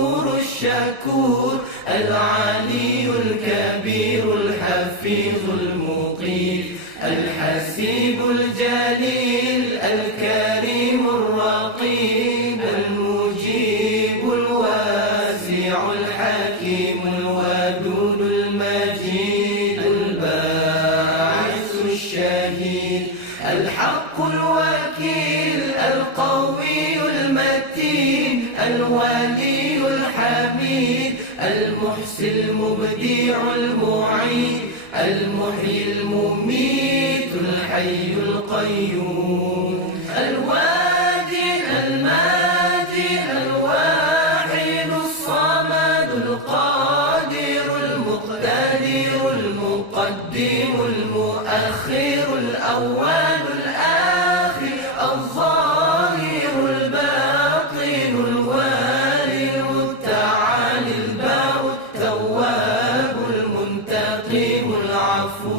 الغفور الشكور العلي الكبير الحفيظ المقيت الحسيب الجليل الكريم الرقيب المجيب الواسع الحكيم الودود المجيد الباعث الشهيد الحق الوكيل القوي المتين الولي الحميد المحسي المبدع المعيد المحيي المميت الحي القيوم الواجد الماجد الواحد الصمد القادر المقتدر المقدم المؤخر الأول الآخر الظاهر الباطن الوالي المتعالي البار التواب المنتقم العفو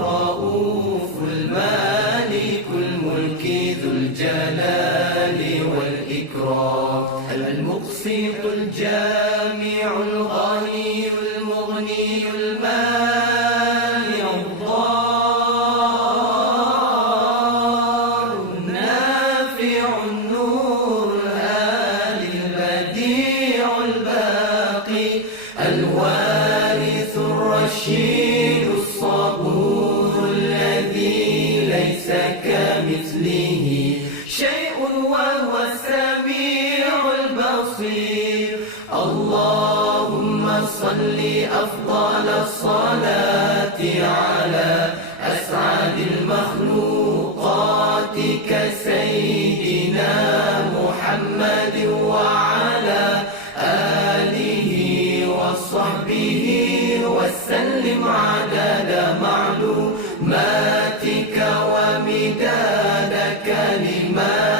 رؤوف المالك الملك ذو الجلال والإكرام المقسط الجامع الغني المغني المانع الضار النافع النور الهادي البديع الباقي الوارث الرشيد الصبور الذي ليس كمثله شيء وهو السميع البصير اللهم صل أفضل الصلاة على أسعد المخلوقات كسيدنا محمد وعلى آله وصحبه وسلم عدد معلوماتك ومداد كلماتك